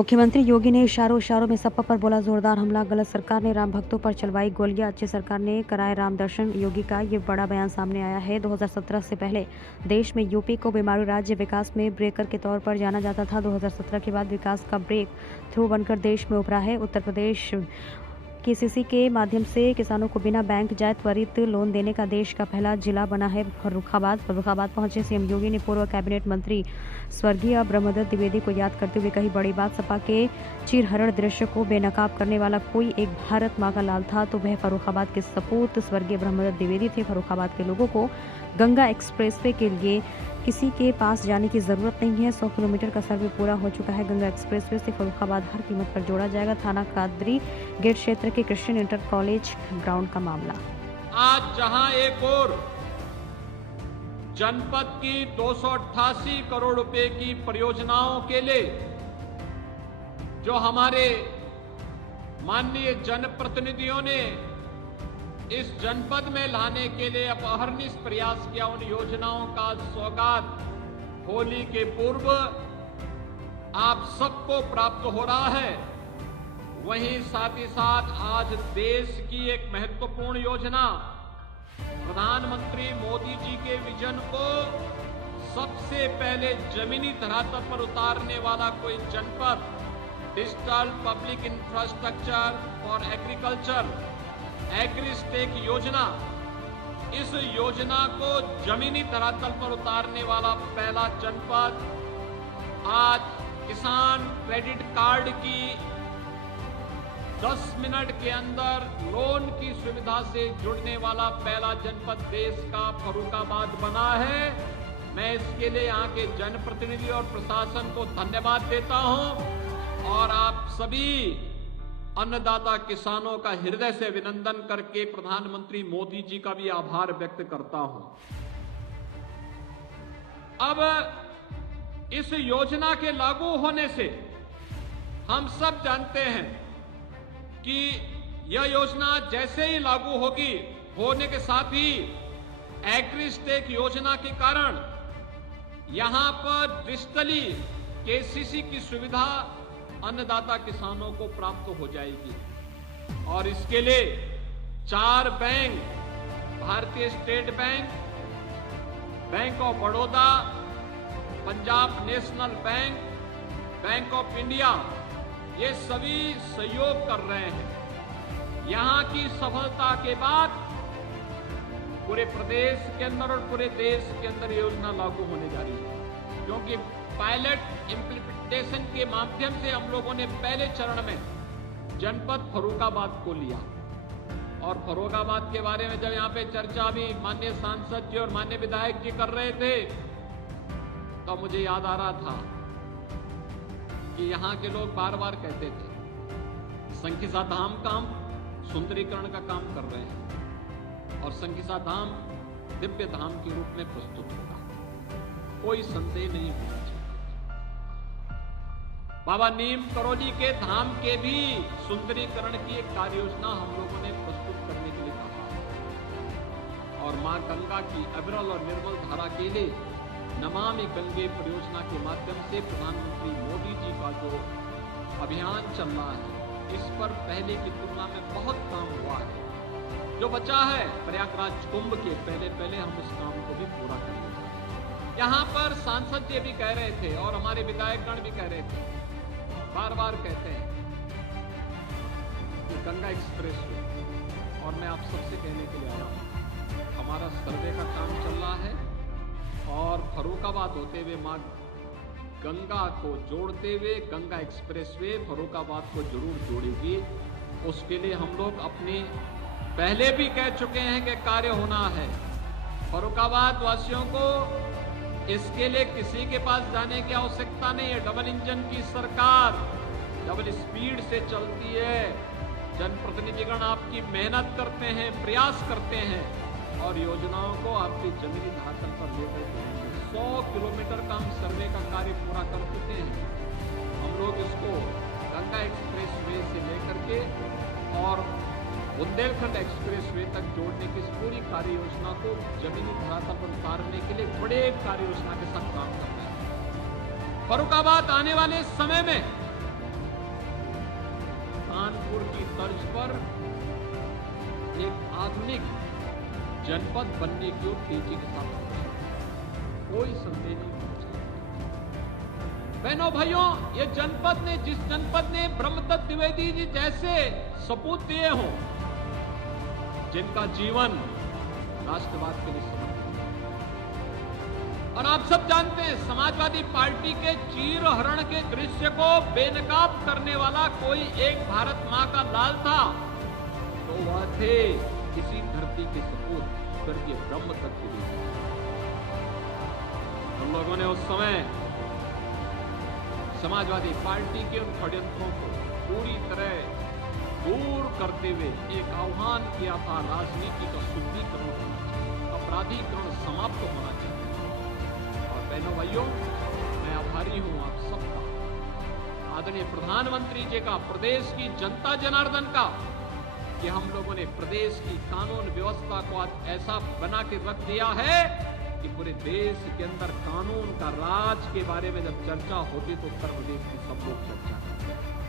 मुख्यमंत्री योगी ने इशारों में सपा पर बोला जोरदार हमला। गलत सरकार ने राम भक्तों पर चलवाई गोलियां, अच्छी सरकार ने कराए राम दर्शन। योगी का ये बड़ा बयान सामने आया है। 2017 से पहले देश में यूपी को बीमारू राज्य विकास में ब्रेकर के तौर पर जाना जाता था। 2017 के बाद विकास का ब्रेक थ्रू बनकर देश में उभरा है। उत्तर प्रदेश केसीसी के माध्यम से किसानों को बिना बैंक जाए त्वरित लोन देने का देश का पहला जिला बना है फर्रुखाबाद पहुंचे सीएम योगी ने पूर्व कैबिनेट मंत्री स्वर्गीय ब्रह्मदत्त द्विवेदी को याद करते हुए कही बड़ी बात। सपा के चिरहरण दृश्य को बेनकाब करने वाला कोई एक भारत माँ का लाल था तो वह फर्रुखाबाद के सपूत स्वर्गीय ब्रह्मदत्त द्विवेदी थे। फर्रुखाबाद के लोगों को गंगा एक्सप्रेसवे के लिए किसी के पास जाने की जरूरत नहीं है। 100 किलोमीटर का सर्वे पूरा हो चुका है। गंगा एक्सप्रेसवे से फर्रुखाबाद हर कीमत पर जोड़ा जाएगा। थाना कादरी गेट क्षेत्र के क्रिश्चियन इंटर कॉलेज ग्राउंड का मामला। आज जहां एक और जनपद की 288 करोड़ रुपए की परियोजनाओं के लिए जो हमारे माननीय जनप्रतिनिधियों ने इस जनपद में लाने के लिए अपहर्निश प्रयास किया, उन योजनाओं का सौगात होली के पूर्व आप सबको प्राप्त हो रहा है। वहीं साथ ही साथ आज देश की एक महत्वपूर्ण योजना प्रधानमंत्री मोदी जी के विजन को सबसे पहले जमीनी धरातल पर उतारने वाला कोई जनपद, digital public infrastructure for agriculture AgriStack योजना, इस योजना को जमीनी धरातल पर उतारने वाला पहला जनपद, आज किसान क्रेडिट कार्ड की 10 मिनट के अंदर लोन की सुविधा से जुड़ने वाला पहला जनपद देश का फर्रुखाबाद बना है। मैं इसके लिए यहाँ के जनप्रतिनिधि और प्रशासन को धन्यवाद देता हूं और आप सभी अन्नदाता किसानों का हृदय से अभिनंदन करके प्रधानमंत्री मोदी जी का भी आभार व्यक्त करता हूं। अब इस योजना के लागू होने से हम सब जानते हैं कि यह योजना जैसे ही लागू होगी, होने के साथ ही एग्रीस्टेक योजना के कारण यहां पर डिजिटली केसीसी की सुविधा अन्नदाता किसानों को प्राप्त हो जाएगी और इसके लिए 4 बैंक, भारतीय state bank, bank of Baroda, Punjab national bank, bank of India, ये सभी सहयोग कर रहे हैं। यहां की सफलता के बाद पूरे प्रदेश के अंदर और पूरे देश के अंदर योजना लागू होने जा रही है, क्योंकि पायलट इम्प्लीमेंटेशन के माध्यम से हम लोगों ने पहले चरण में जनपद फर्रुखाबाद को लिया और फर्रुखाबाद के बारे में जब यहाँ पे चर्चा भी माननीय सांसद जी और माननीय विधायक जी कर रहे थे तो मुझे याद आ रहा था कि यहाँ के लोग बार बार कहते थे संकिसा धाम का हम सुंदरीकरण का काम कर रहे हैं और संकिसा धाम दिव्य धाम के रूप में प्रस्तुत होगा, कोई संदेह नहीं होना चाहिए। बाबा नीम करोली के धाम के भी सुंदरीकरण की एक कार्य योजना हम लोगों ने प्रस्तुत करने के लिए कहा और मां गंगा की अविरल और निर्मल धारा के लिए नमामि गंगे परियोजना के माध्यम से प्रधानमंत्री मोदी जी का जो अभियान चल रहा है, इस पर पहले की तुलना में बहुत काम हुआ है। जो बचा है प्रयागराज कुंभ के पहले हम उस काम को भी पूरा करेंगे। यहाँ पर सांसद जी भी कह रहे थे और हमारे विधायकगण भी कह रहे थे, बार बार कहते हैं कि गंगा एक्सप्रेस वे, और मैं आप सबसे कहने के लिए आया हूं, हमारा सर्वे का काम चल रहा है और फर्रुखाबाद होते हुए मां गंगा को जोड़ते हुए गंगा एक्सप्रेस वे फर्रुखाबाद को जरूर जोड़ेगी। उसके लिए हम लोग अपने पहले भी कह चुके हैं कि कार्य होना है। फर्रुखाबाद वासियों को इसके लिए किसी के पास जाने की आवश्यकता नहीं है। डबल इंजन की सरकार डबल स्पीड से चलती है। जनप्रतिनिधिगण आपकी मेहनत करते हैं, प्रयास करते हैं और योजनाओं को आपकी जमीनी धरातल पर लेकर जाएंगे। 100 किलोमीटर का हम सर्वे का कार्य पूरा कर चुके हैं। हम लोग इसको गंगा एक्सप्रेस वे से लेकर के और बुंदेलखंड एक्सप्रेस वे तक जोड़ने की इस पूरी कार्य योजना को जमीनी धरातल पर उतारने के लिए बड़े कार्य योजना के साथ काम कर रहे हैं। फर्रुखाबाद आने वाले समय में कानपुर की तर्ज पर एक आधुनिक जनपद बनने की ओर तेजी के साथ कोई संदेह नहीं होना चाहिए। बहनों भाइयों, ये जनपद ने जिस जनपद ने ब्रह्मदत्त द्विवेदी जी जैसे सपूत दिए हों, जिनका जीवन राष्ट्रवाद के लिए समर्पित है, और आप सब जानते हैं समाजवादी पार्टी के चीर हरण के दृश्य को बेनकाब करने वाला कोई एक भारत मां का लाल था तो वह थे किसी धरती के सपूत स्वर्गीय ब्रह्मदत्त द्विवेदी। उन लोगों ने उस समय समाजवादी पार्टी के उन षड्यंत्रों को पूरी तरह दूर करते हुए एक आह्वान किया था, राजनीति का शुद्धिकरण होना चाहिए, अपराधीकरण समाप्त होना चाहिए। और बहनों भाइयों, मैं आभारी हूं आप सबका, आदरणीय प्रधानमंत्री जी का, प्रदेश की जनता जनार्दन का, कि हम लोगों ने प्रदेश की कानून व्यवस्था को आज ऐसा बना के रख दिया है कि पूरे देश के अंदर कानून का राज के बारे में जब चर्चा होती तो उत्तर प्रदेश की सब लोग चर्चा करते हैं।